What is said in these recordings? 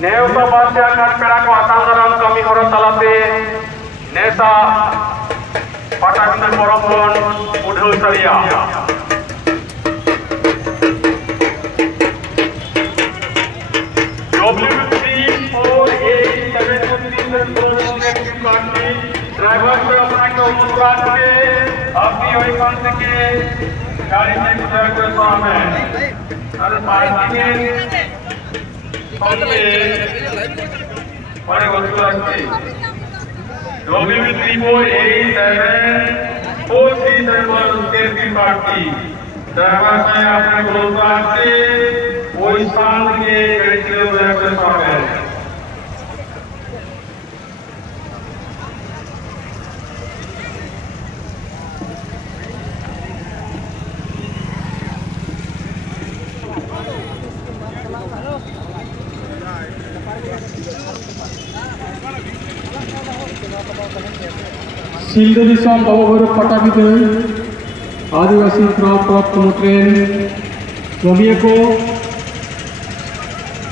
नेवता बादशाह पेड़ा को आतांगराम कमी हर तलाते नेसा पाटाबिंदर परमगण उठल सरिया ड्राइवर से अपना को मुस्कुरात के अपनी वही पंथ के गाड़ी में गुजर के सामने अरे पार्टी में बड़े वस्तु रखती WB3487 पार्टी ड्राइवर से अपने को मुस्कुरात के वही स्थान के गाड़ी के गुजर के सामने सिलदरिसम बाबा पटाबिदे आदिवासी प्राप्त ट्रेन रबिया को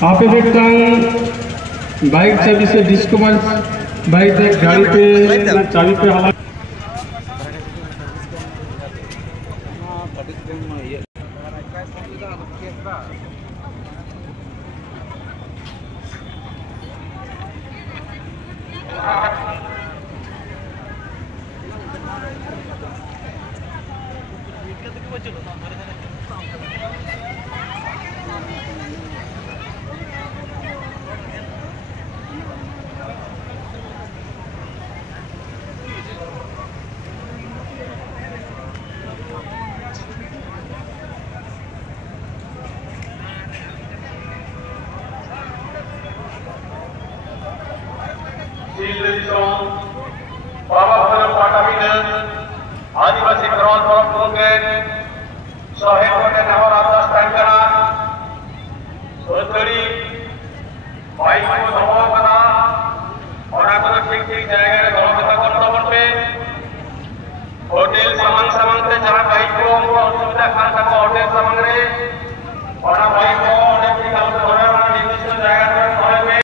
आपे बेटांग बाइक चाबी से डिस्कवर बाइक गाड़ी पे चाबी पे हालात आदिवासी क्रॉस प्रोग्राम शहे कोटे नवर आदर्श टंकना सोतरी बाइक को धोवा करा और आपको ठीक ठीक जाएगा गलत करना पड़ते होटल सामान से जहां बाइक को सुविधा खान तक होटल सामान रे